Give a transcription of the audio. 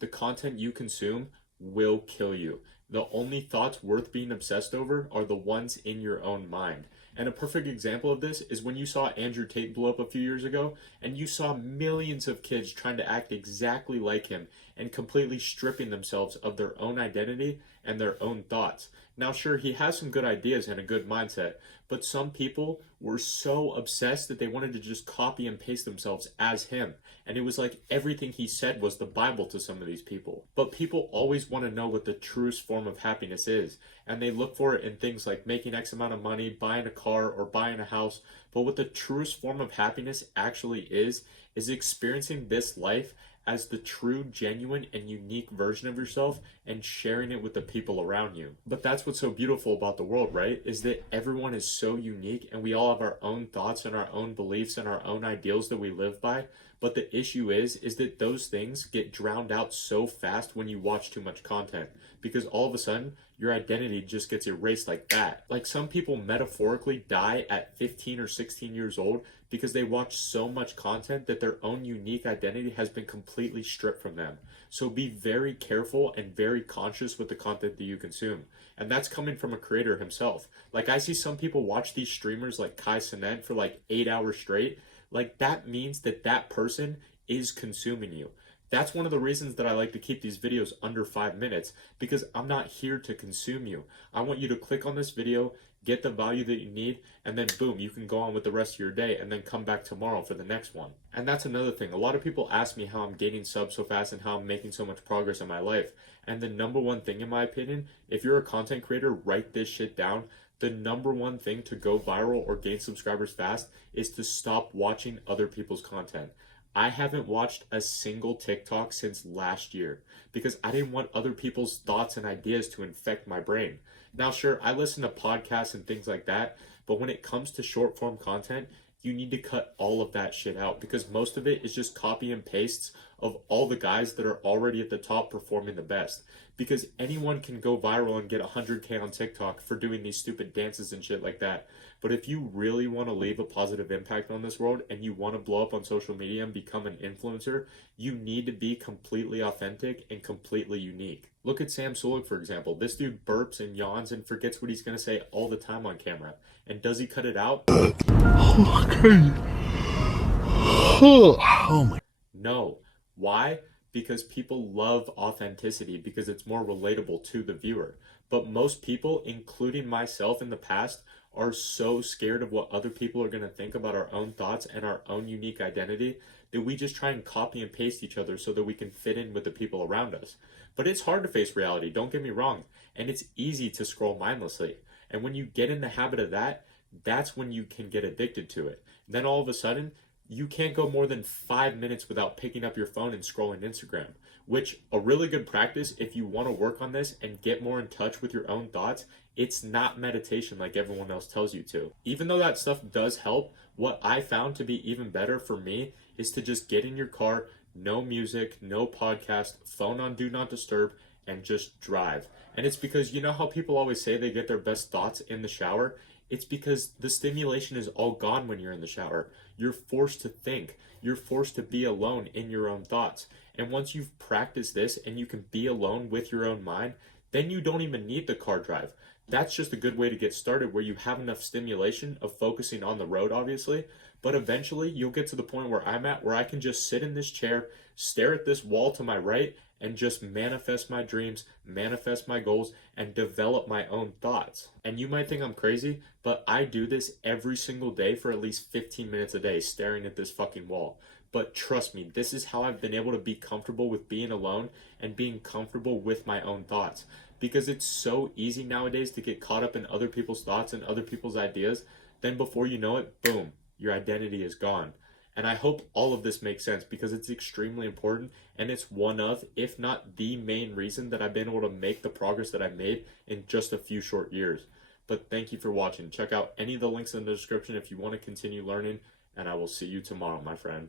the content you consume will kill you. The only thoughts worth being obsessed over are the ones in your own mind. And a perfect example of this is when you saw Andrew Tate blow up a few years ago, and you saw millions of kids trying to act exactly like him and completely stripping themselves of their own identity and their own thoughts. Now, sure, he has some good ideas and a good mindset, but some people were so obsessed that they wanted to just copy and paste themselves as him. And it was like everything he said was the Bible to some of these people. But people always want to know what the truest form of happiness is. And they look for it in things like making X amount of money, buying a car, or buying a house. But what the truest form of happiness actually is experiencing this life as the true, genuine, and unique version of yourself and sharing it with the people around you. But that's what's so beautiful about the world, right? Is that everyone is so unique and we all have our own thoughts and our own beliefs and our own ideals that we live by. But the issue is that those things get drowned out so fast when you watch too much content, because all of a sudden your identity just gets erased like that. Like, some people metaphorically die at 15 or 16 years old because they watch so much content that their own unique identity has been completely stripped from them. So be very careful and very conscious with the content that you consume. And that's coming from a creator himself. Like, I see some people watch these streamers like Kai Cenat for like 8 hours straight. Like, that means that that person is consuming you. That's one of the reasons that I like to keep these videos under 5 minutes, because I'm not here to consume you. I want you to click on this video, get the value that you need, and then boom, you can go on with the rest of your day and then come back tomorrow for the next one. And that's another thing. A lot of people ask me how I'm gaining subs so fast and how I'm making so much progress in my life. And the number one thing, in my opinion, if you're a content creator, write this shit down. The number one thing to go viral or gain subscribers fast is to stop watching other people's content. I haven't watched a single TikTok since last year because I didn't want other people's thoughts and ideas to infect my brain. Now, sure, I listen to podcasts and things like that, but when it comes to short form content, you need to cut all of that shit out, because most of it is just copy and pastes of all the guys that are already at the top performing the best. Because anyone can go viral and get 100K on TikTok for doing these stupid dances and shit like that. But if you really want to leave a positive impact on this world and you want to blow up on social media and become an influencer, you need to be completely authentic and completely unique. Look at Sam Sulek, for example. This dude burps and yawns and forgets what he's going to say all the time on camera. And does he cut it out? Okay. Oh my. No. Why? Because people love authenticity, because it's more relatable to the viewer. But most people, including myself in the past, are so scared of what other people are going to think about our own thoughts and our own unique identity that we just try and copy and paste each other so that we can fit in with the people around us. But it's hard to face reality, don't get me wrong, and it's easy to scroll mindlessly. And when you get in the habit of that, that's when you can get addicted to it. And then all of a sudden, you can't go more than 5 minutes without picking up your phone and scrolling Instagram, which, a really good practice if you want to work on this and get more in touch with your own thoughts. It's not meditation like everyone else tells you to. Even though that stuff does help, what I found to be even better for me is to just get in your car, no music, no podcast, phone on do not disturb, and just drive. And it's because, you know how people always say they get their best thoughts in the shower? It's because the stimulation is all gone when you're in the shower. You're forced to think. You're forced to be alone in your own thoughts. And once you've practiced this and you can be alone with your own mind, then you don't even need the car drive. That's just a good way to get started, where you have enough stimulation of focusing on the road, obviously. But eventually you'll get to the point where I'm at, where I can just sit in this chair, stare at this wall to my right, and just manifest my dreams, manifest my goals, and develop my own thoughts. And you might think I'm crazy, but I do this every single day for at least 15 minutes a day, staring at this fucking wall. But trust me, this is how I've been able to be comfortable with being alone and being comfortable with my own thoughts. Because it's so easy nowadays to get caught up in other people's thoughts and other people's ideas. Then before you know it, boom, your identity is gone. And I hope all of this makes sense, because it's extremely important, and it's one of, if not the main reason that I've been able to make the progress that I've made in just a few short years. But thank you for watching. Check out any of the links in the description if you want to continue learning, and I will see you tomorrow, my friend.